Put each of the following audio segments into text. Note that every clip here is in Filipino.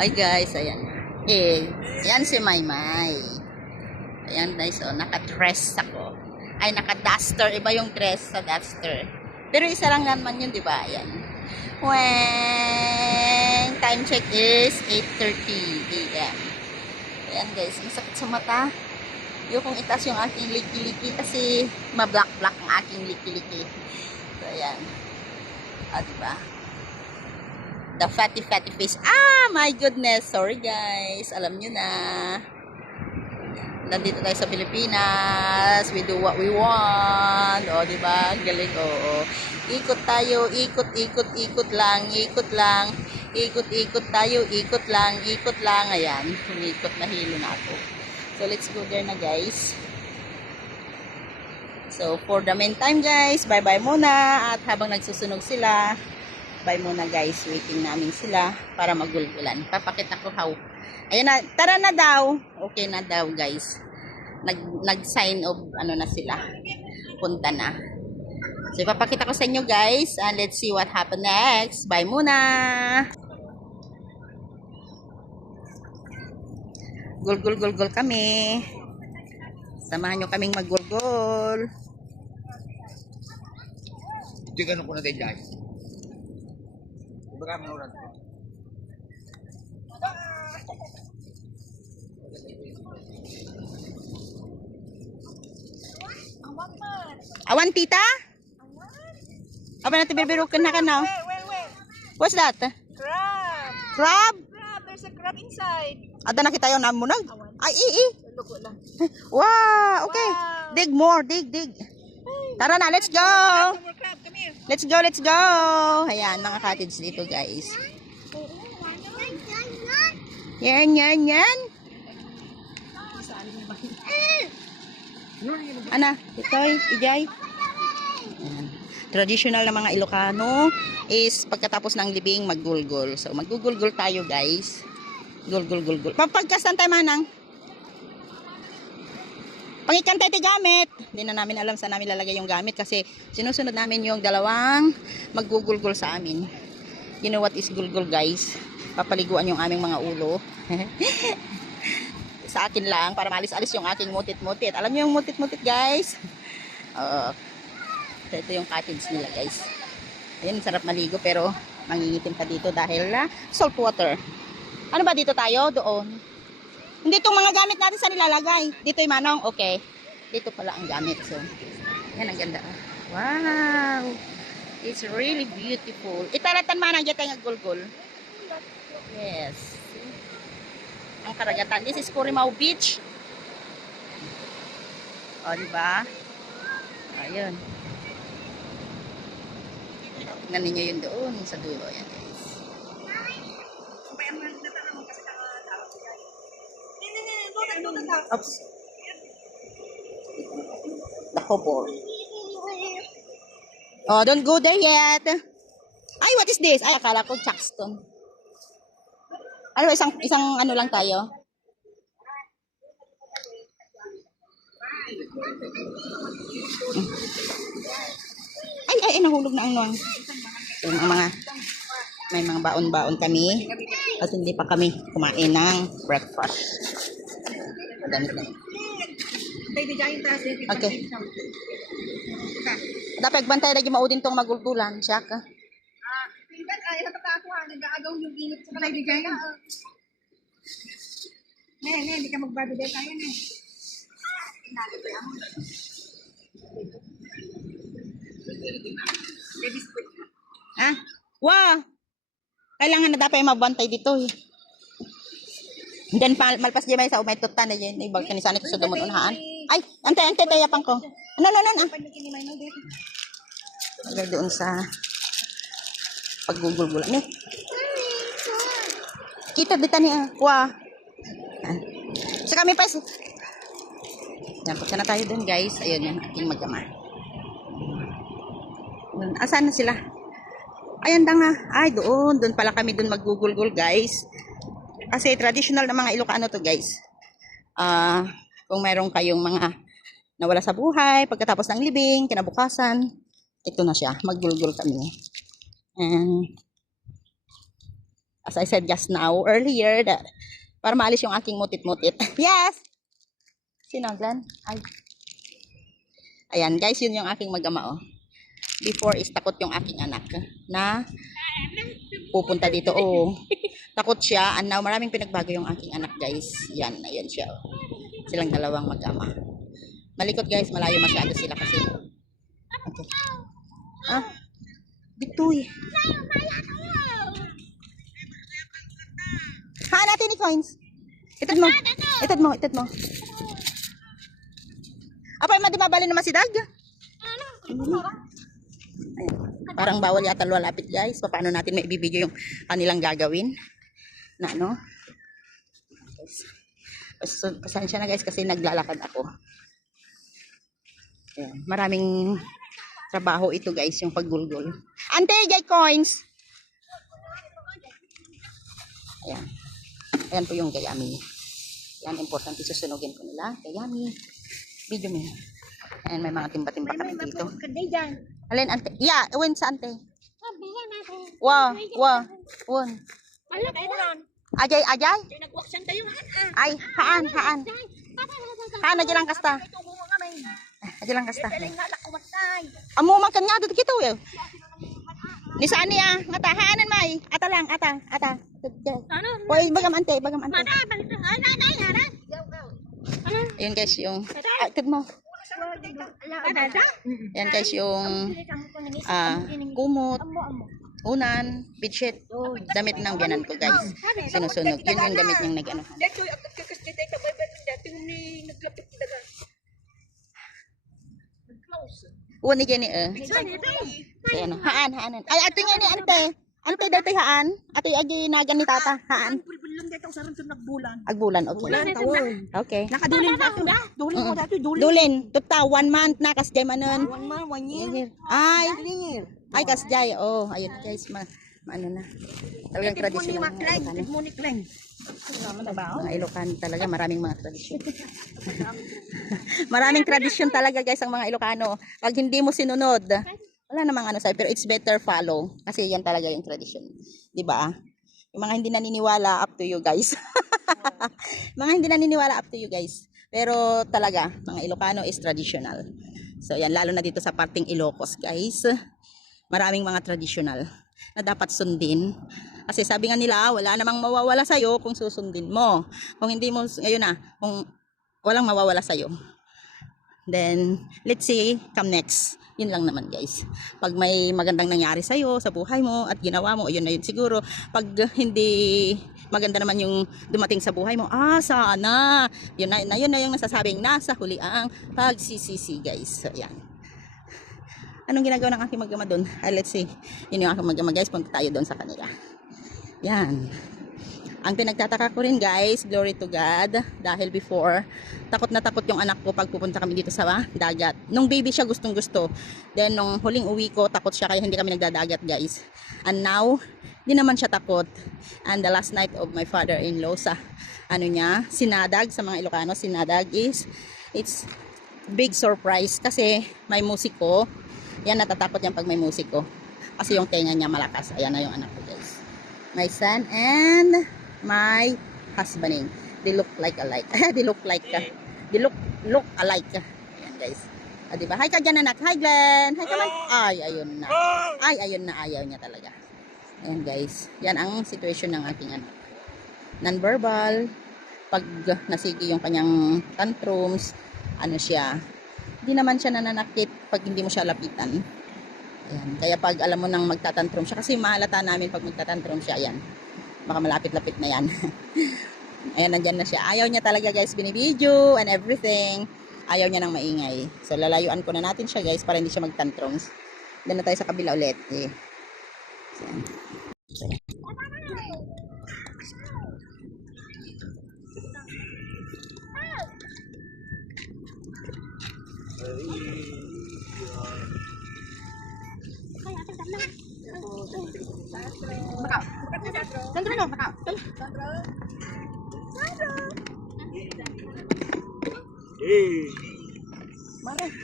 Ay guys, ayan. Ayan si Maymay. Ayan guys, oh, naka-dress ako. Ay, naka-duster. Iba yung dress sa duster. Pero isa lang naman yun, di ba? Ayan. When time check is 8:30 a.m. Ayan guys, masakit sa mata. Yung kung itaas yung aking liki-liki kasi ma-black-black ang aking liki-liki. So, ayan. Diba? The fatty face. My goodness. Sorry guys. Alam nyo na. Nandito tayo sa Pilipinas. We do what we want. O, diba? Galing, oo. Ikot tayo. Ikot lang. Ikot lang. Ikot tayo. Ikot lang. Ayan. Umikot na hilo na ako. So, let's go there na guys. So, for the meantime guys, bye-bye muna. At habang nagsusunog sila, bye muna guys, waiting namin sila para magulgulan. Papakita ko how. Ayan na, tara na daw. Okay na daw guys. Nag-sign of ano na sila. Punta na. So ipapakita ko sa inyo guys. And let's see what happen next. Bye muna. Gulgul kami. Samahan nyo kaming maggulgol. Hindi ka ko na tayo dyan. Baka manuran ko. Awan tita? Aba natin bibirukan na ka na. What's that? Crab! Crab? Crab! There's a crab inside. Ada na kita yung namunag. Ay, Lugo lang. Wow, okay. Wow. Dig more, dig. Tara na, let's go. More crab, come here. Let's go. Ayan, mga cottage dito, guys. Yan. Ana, itoy, ijay. Ayan. Traditional na mga Ilocano is pagkatapos ng libing, maggulgol. So, maggugulgol tayo, guys. Gulgul. Papagkasan tayo, manang. Pangikantay ti gamit. Hindi na namin alam saan namin lalagay yung gamit kasi sinusunod namin yung dalawang maggugulgol sa amin. You know what is gulgul guys? Papaliguan yung aming mga ulo. Sa akin lang para malis-alis yung aking mutit-mutit. Alam niyo yung mutit-mutit guys? So ito yung cottage nila guys. Ayun, sarap maligo pero mangingitim ka dito dahil salt water. Ano ba dito tayo? Doon. Hindi itong mga gamit natin sa nilalagay. Dito yung manong. Okay. Dito pala ang gamit. So, yan ang ganda. Wow. It's really beautiful. Itaratan manang dyan tayo gulgol. Yes. Ang karagatan. This is Corimao Beach. O, diba? Ayun. Tingnan ninyo yun doon sa dulo. Yan guys. Oops. The cobble. Oh, don't go there yet. Ay, what is this? Ay, akala ko Chaxton. Ano, isang ano lang tayo. Ay, nahulog na ang nuwang. Yung mga, may mga baon-baon kami. At hindi pa kami kumain ng breakfast. Okay. Dapat bantay lagi maudin tong magulgulan. Siya ka. Nag-aagaw yung init sa balay di dyan. Hindi ka magbabigay tayo na. Wow! Kailangan na dapat magbantay dito eh. Dan malpas di may sa umay tutan na yun. Ibag kanisan ito sa dumon unahaan. Ay, ante tayo pang ko. Ano. Agay doon sa paggugulgulan ni. Kita dito niya. Wow. Sa kami pa. Yan, punta na tayo doon guys. Ayun yung ating mag-ama. Asan na sila? Ayan da nga. Ay, doon. Doon pala kami doon maggugulgul guys. Kasi traditional na mga Ilocano to guys. Kung mayroon kayong mga nawala sa buhay, pagkatapos ng libing, kinabukasan, ito na siya. Maggulgul kami. And As I said just now, earlier, that para maalis yung aking mutit-mutit. Yes! Sino, Glenn? Ay. Ayan, guys, yun yung aking mag-ama, oh. Before is takot yung aking anak na pupunta dito. Oh, takot siya. And now, maraming pinagbago yung aking anak, guys. Yan, ayan siya. Oh. Silang dalawang mag-ama. Malikot, guys. Malayo masyado sila kasi. Okay. Ah, Bitoy. Haan natin ni coins. Itad mo. Itad mo, itad mo. Apa, di mabali naman si Dag? Ayan. Parang bawal yata lumalapit, guys. Paano natin may ibibigay yung kanilang gagawin? Na ano? Pasensya na, guys, kasi naglalakad ako. Ayan. Maraming trabaho ito, guys, yung paggulgol. Ante, gay coins! Ayan. Ayan po yung gayami. Yan, importante susunugin ko nila. Gayami. Video mo. Ayan, may mga timba-timba kami dito. Alin, ante? Yeah, uwin sa ante. Wow, wow, won. Ajay, ajay? Ay, haan. Haan, aja lang kasta. Aja lang kasta. Amo makan nga dito kito eh. Ni saan niya? Ngata, haanan may. Ata lang, ata. Hoy, bagam ante. Ayun, guys, yung tud mo. Yan, guys, yung kumot, unan, bedsheet, damit ng biyanan ko, guys. Sinusunog. Yun yung damit niyang nag-ano. Uni gani Ayan, haanan. Ay, ato nga ni ante. Ante dati haan. Ato agi nagan ni tata. Haan. Agbulan, okay. Okay. Nakadulin ka ito. Dulin mo dati, Dulin. Tuta, 1 month na kasjay manon. 1 month, 1 year. Ay, kasjay. Oh, ayun guys, maano na. Talagang tradisyon ng mga Ilocano. Mga Ilocano talaga, maraming mga tradisyon. Maraming tradisyon talaga, guys, ang mga Ilocano. Pag hindi mo sinunod, wala namang ano sa'yo, pero it's better follow. Kasi yan talaga yung tradisyon. Diba? Yung mga hindi naniniwala, up to you, guys. Mga hindi naniniwala, up to you, guys. Pero talaga, mga Ilocano is traditional. So, yan, lalo na dito sa parting Ilocos, guys. Maraming mga traditional na dapat sundin. Kasi sabi nga nila, wala namang mawawala sa'yo kung susundin mo. Kung hindi mo, ayun na, kung walang mawawala sa'yo. Then, let's see, come next. Yun lang naman, guys. Pag may magandang nangyari sa'yo sa buhay mo at ginawa mo, yun na yun siguro. Pag hindi maganda naman yung dumating sa buhay mo, sana. Yun na yung nasasabing nasa huli ang pagsisisi, guys. So, yan. Anong ginagawa ng aking magama doon? Let's see. Yun yung aking magama, guys. Punta tayo doon sa kanila. Yan. Ang pinagtataka ko rin, guys, glory to God, dahil before, takot na takot yung anak ko pag pupunta kami dito sa dagat. Nung baby siya, gustong gusto. Then, nung huling uwi ko, takot siya kaya hindi kami nagdadagat, guys. And now, di naman siya takot. And the last night of my father-in-law sa, sinadag, sa mga Ilocano, sinadag is, it's big surprise kasi may musiko. Yan, natatakot yan pag may musiko. Kasi yung tenga niya malakas. Ayan na yung anak ko, guys. My son and my husband. They look like alike. They look alike. Ayan, guys. Diba? Hi ka dyan, anak. Hi, Glenn. Hi ka man. Ay, ayun na. Ay, ayun na. Ayaw niya talaga. Ayan, guys. Yan ang situation ng aking anak. Non-verbal. Pag nasigi yung kanyang tantrums, siya. Hindi naman siya nananakit pag hindi mo siya lapitan. Ayan. Kaya pag alam mo nang magtatantrum siya, kasi mahalata namin pag magtatantrum siya, ayan. Baka malapit-lapit na yan. Ayan, nandyan na siya. Ayaw niya talaga, guys, binibidyo and everything. Ayaw niya nang maingay. So, lalayuan ko na natin siya, guys, para hindi siya magtantrums. Doon na tayo sa kabila ulit. Eh. So,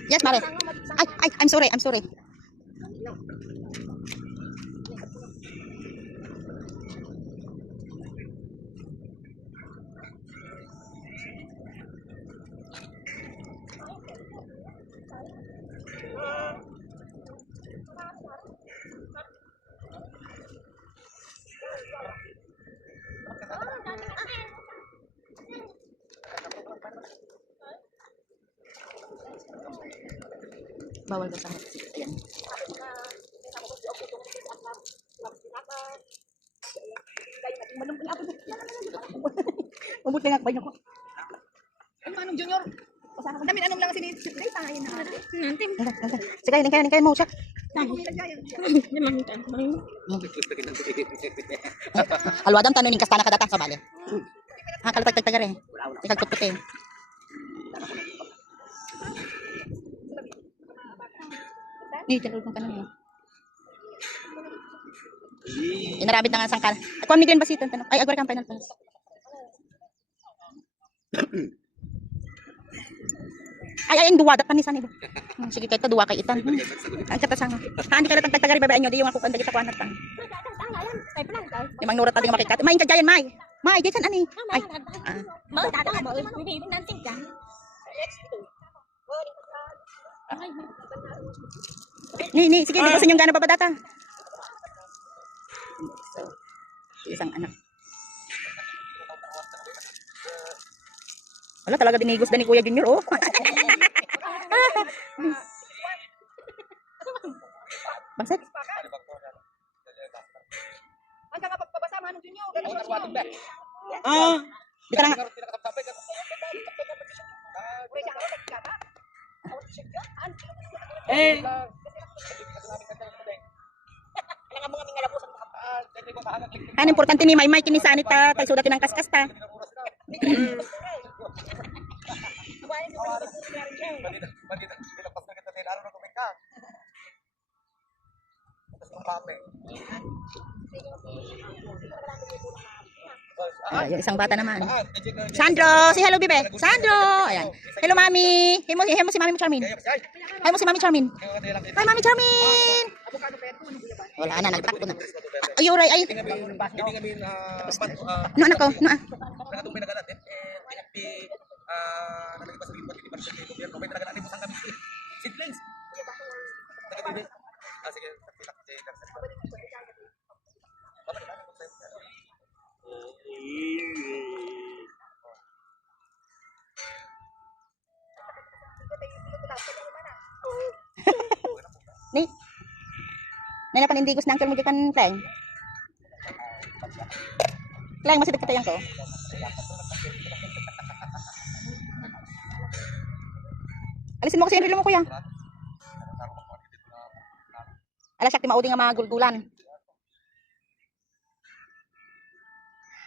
yes, Mare. Ay, I'm sorry. Bawal daw sa harap. Ayan. Umot lang ako ko. Ano manong junior? Kami anong lang sinitray tayo na. Nanti. Sige, kayo mo siya. Alwadam tanong ning kastana kadata sa bale. Ha kalatag-tagtagar eh. Ikag putputin. Ni jalur kong kanan mo. Inarabit na nga sangkal. Ako ang migren basitan tanong. Ay agwar kang final pass. Ay duwa dapat ni sanib. Sige kay duwa kay itan. Ang katasanga. Ha hindi ka tagtagar babae nyo di yung ako kanda kita kuanat tan. Limang nurat tadi makikat. Main ka jayan mai. Mai di kan ani. Ay. Mau tata mau bibi nanti kan. Ni sige dito sa inyong gana babadata. So, isang anak. Wala talaga dinigos din ni Kuya Junior oh. Bangsat. Ang nga pagpabasa manong junior. Di ka na nga. Ang importante ni Maymay kinisanit ta tay sudatin ang kaskas ta. Yung isang bata naman. Sandro, say hello bibe. Sandro. Ayan. Hello mami. Himo si mami mo Charmin. Hi mo si mami Charmin. Hi mami Charmin. Wala na nagtakbo na. Ay uray ay. No anak ko, no ah. Ni. Nana panindigos na angkel mo dikan Kleng. Kleng masih dekat yang ko. Alisin mo kasi yung relo mo kuya. Alas sakti maudi nga mga gulgulan.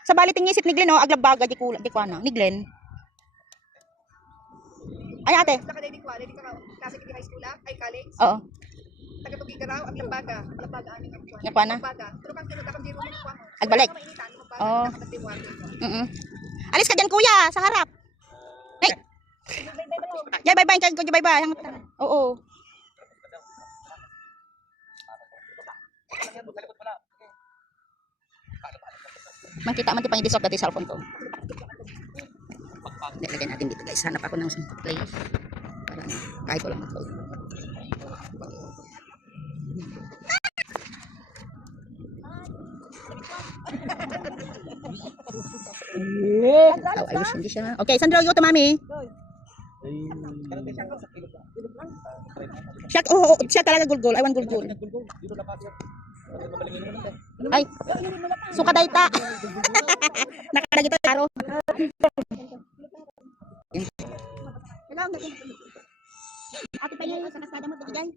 Sa bali tingisit ni Glen oh, aglabaga di kuana. Ni Glen. Ay ate. Kasi kiti high school ay college. Oo. Taga tugi ka raw ang lambaga. Lambaga ani ang kuan. Nga kuana. Lambaga. Pero kan sino takang diro mo kuan. Agbalik. Oo. Alis ka dyan kuya sa harap. Hey. Jay bye bye kay ko bye bye. Oo. Makita man ti pang i-dissolve dati cellphone ko. Nilagay natin dito guys. Hanap ako ng play. Para kahit walang mag-hold. Oh, I wish hindi siya. Okay, Sandro, you to mami. Siya, siya talaga gulgul. I want gulgul. Ay, suka dayta. Nakada kita taro. Ate pa niya sa kasada mo tigay.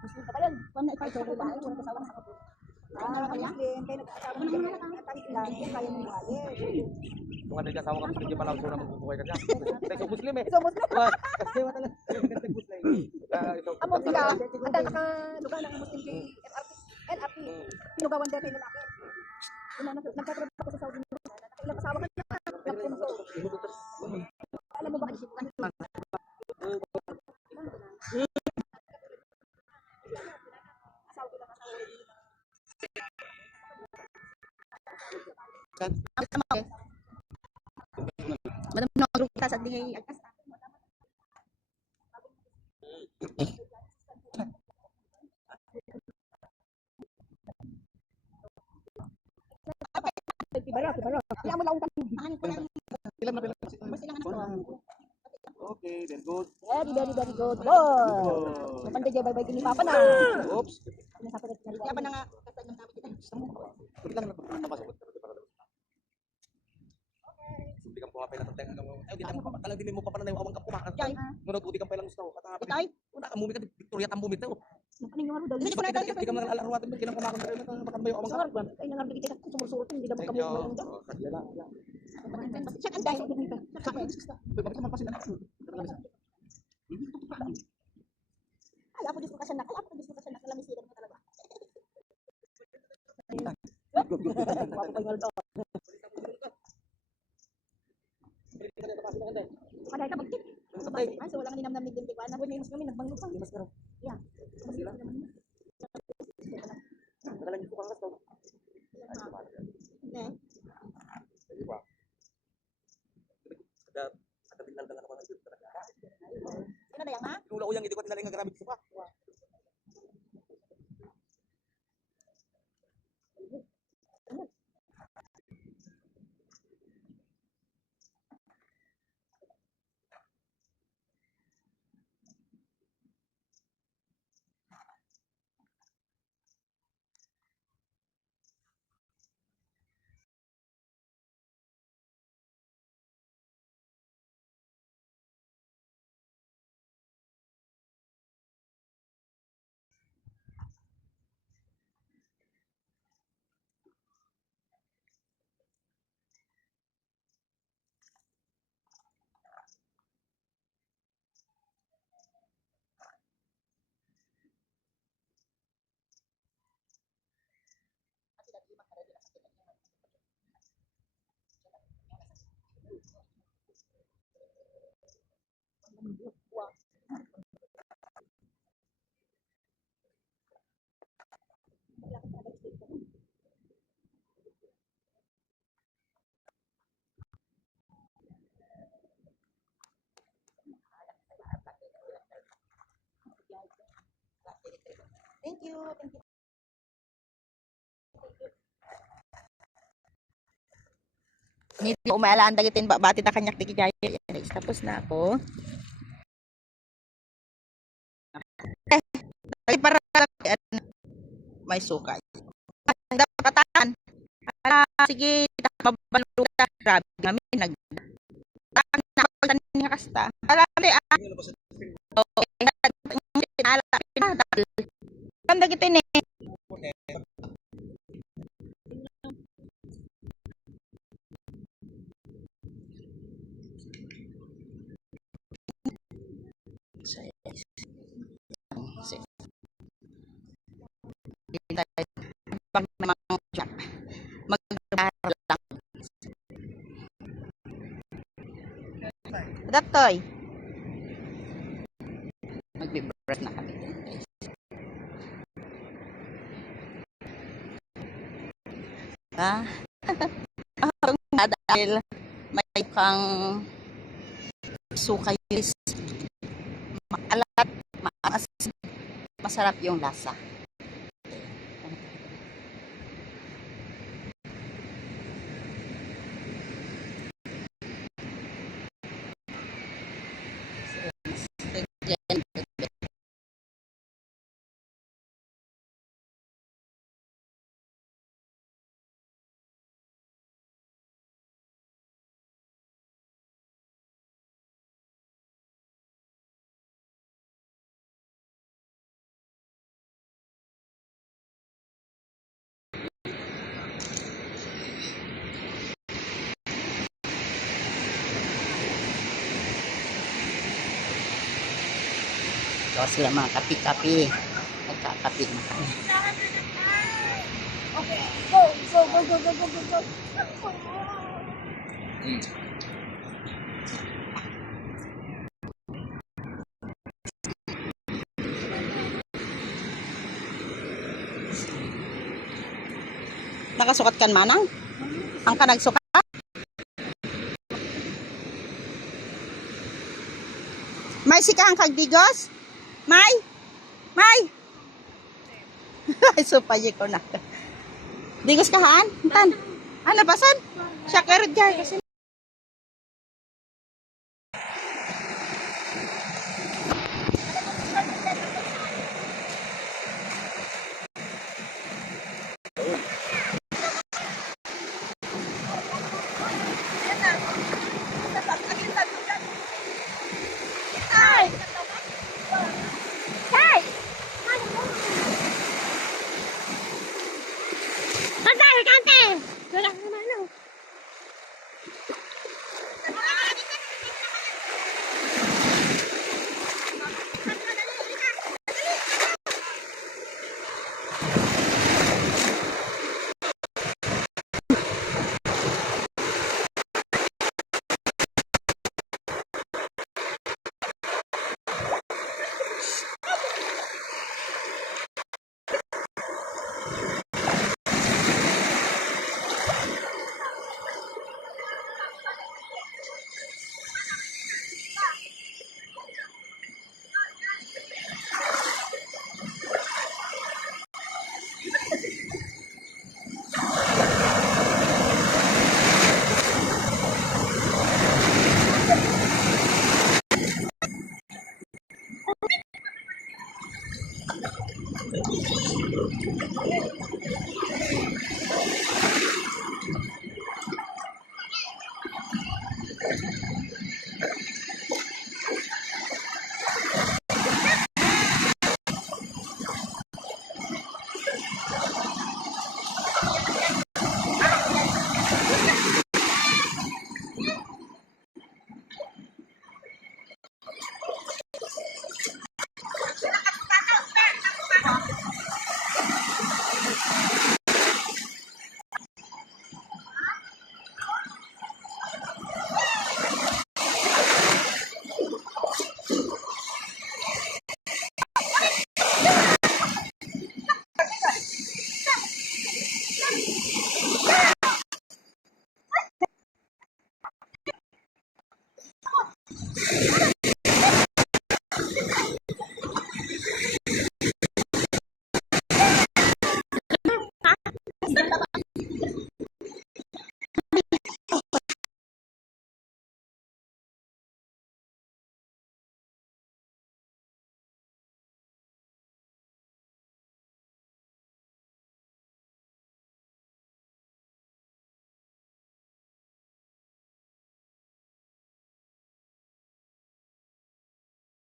Muslim ka pa yan. Kung na ipay, sorry lang. Kung kasawa sa kapit. Muslim, kayo nag-aasawa na mga natangit lang. Kaya mo wali. Kung ano yung asawa ka, hindi pa lang na magbubuhay ka niya. Kasi Muslim eh. So, Muslim. Kasi wala lang. Muslim. Amo sila. Ang dahil nakalugan ng Muslim kay LRP. Pinugawan dito yung lalaki. Nagkatrabaho ko sa Saudi. Nakailang asawa ka niya. Nagpunso. Alam mo ba isip ka? Madam no grupo ta sa digay agkas. Kaya mo lang kami. Ano ko lang. Pilang na. Basta lang anak ko. Okay, very good. Very good. Go! Napanda dyan, bye-bye kini Papa na. Oops. Kaya pa na nga. Kasi nung sabi kita. Kulit lang napasok. Hindi kang pumapay na tanteng. Ay, di tayo talagang din mo papananay awang ka pumakan. Jay. Ngunod uti kang pailang gusto. Katapos. Itay. Una ka mumit ka Victoria tambumit daw. Ano yung ano daw? Hindi ko na ito. Di ka mga alaruatin mo kinang kumakan kayo na makan bayo awang ka. Sarap ba? Ay, nangarap kita kung sumusuot, hindi naman Thank kami you. kumain daw. Siya ang dahil. Bakit naman pasin na? Kala ko Diyos ko kasanak. Kala ko Diyos ko kasanak. Lamisiran mo talaga. Papapahingal daw. Paday ka magtip. Ay, so wala nga ninamnam ni Gintik. Wala na kami nagbanglo pa. Mas karo. Yeah. Nagalan ko kang gasto. Hindi. Di ba? Ada tinggal dengan apa lagi? Ano na yan ha? Nula uyang hindi ko tinaling nga grabe sa pa. Thank you. Thank you. Hindi umaalaan dagitin bati ta kanyak tiki jaya. Tapos na ako. Ay para may sukay. Dapat kataan. Sige, mabalo ka. Grabe kami nag nakapagtanin nga kasta. Alam okay. Kanda kita ni. Pag mag-aaral lang. Datoy. Mag-brush na kami. Ah. Dahil may kang sukay, maalat, maasim, masarap yung lasa. So sila mga kapi-kapi. Nagkakapi na kami. Okay, go. Nakasukat kan manang? Ang ka nagsukat? May sikahang kagdigos? May? Ay, supayi ko na. Digos kahaan? Tan? Ano pasan? Siya karod guys kasi